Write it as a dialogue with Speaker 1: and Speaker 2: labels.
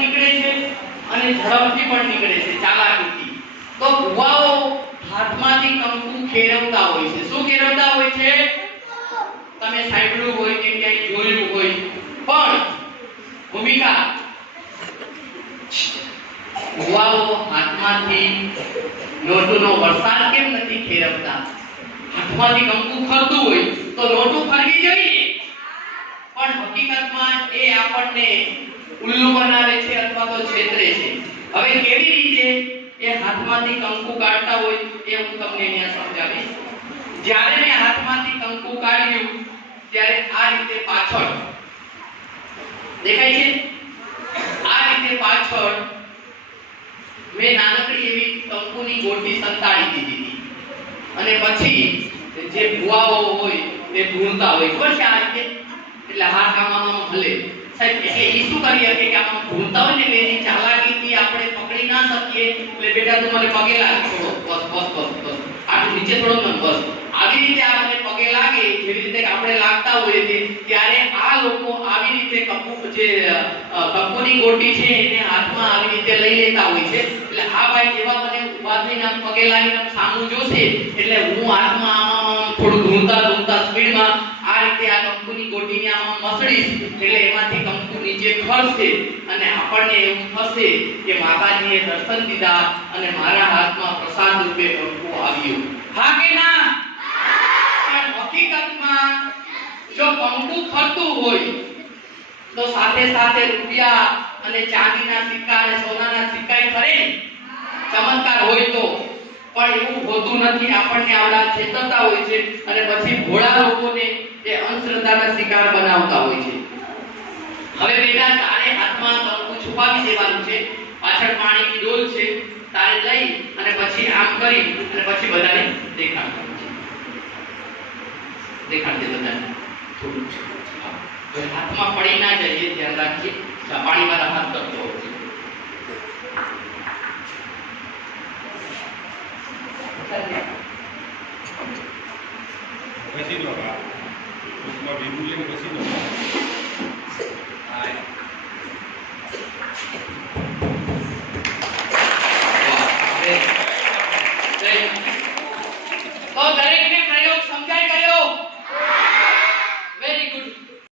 Speaker 1: નીકળે છે અને ઝડપથી પણ નીકળે છે ચાલાકીથી. તો કુવાઓ હાથમાંથી કંકુ ખેરવતા હોય છે. શું ખેરવતા હોય છે? તમે સાંભળ્યું હોય કે ક્યાંય જોયું હોય. પણ ભૂમિકા કુવાઓ હાથમાંથી નોટોનો વરસાદ કેમ નથી ખેરવતા હાથમાંથી કંકુ ફરતું હોય તો લોટું ફરવી જોઈએ. પણ હકીકતમાં એ આપણને ઉલ્લુ બનાવે છે. અથવા છે. હવે કેવી રીતે એ હાથમાંથી કંકુ કાઢતા હોય એ હું તમને અહીંયા સમજાવીશ. જ્યારે મેં હાથમાંથી કંકુ કાઢ્યું, ત્યારે આ રીતે પાછળ દેખાય છે? આ રીતે પાછળ મેં નાનકડી એવી કંકુની ગોટી સંતાડી દીધી અને પછી જે ભુવાઓ હોય, તે ભૂલતા હોય. ખબર છે આ રીતે? એટલે હાથ આમ હલે. એટલે લાગતા હોઈએ ત્યારે આ લોકો આવી રીતે કંકુ જે અ, ગોટી છે એને હાથમાં આવી રીતે લઈ લેતા હોય છે. એટલે આ ભાઈ જેવા મને ઊભા થઈને પગે લાગીને સામું જોશે એટલે હું હાથમાં આમ આમ આમ થોડું ધૂળતા ધૂળતા સ્પીડમાં આ રીતે આ કંકુની ગોટીને આમાં મસળીશ એટલે એમાંથી કંકુ નીચે ખરશે અને આપણને એવું થશે કે માતાજીએ દર્શન દીધા અને મારા હાથમાં પ્રસાદ રૂપે કંકુ આવ્યો. હા કે ના? હકીકતમાં જો કંકુ ફરતું હોય, તો સાથે સાથે રૂપિયા અને ચાંદીના સિક્કા અને સોનાના સિક્કા ફરે ને ચમત્કાર હોય તો પણ એવું હોતું નથી. આપણને આવડા છેતરતા હોય છે અને પછી ભોળા લોકોને એ અંધશ્રદ્ધાના શિકાર બનાવતા હોય છે. હવે બેટા તારે હાથમાં કંકુ છુપાવી દેવાનું છે. પાછળ પાણીની ડોલ છે. તારે લઈ અને પછી આમ કરી અને પછી બધાને દેખાડવાનું છે. દેખાડ દે બધાને. થોડું હાથમાં પડી ના જઈએ, ધ્યાન રાખીએ. પાણીવાળા હાથ કરતો હોય છે.
Speaker 2: mesin होगा उसमें भी मूल्य मशीन होगा
Speaker 1: પ્રયોગ સમજાય ગયો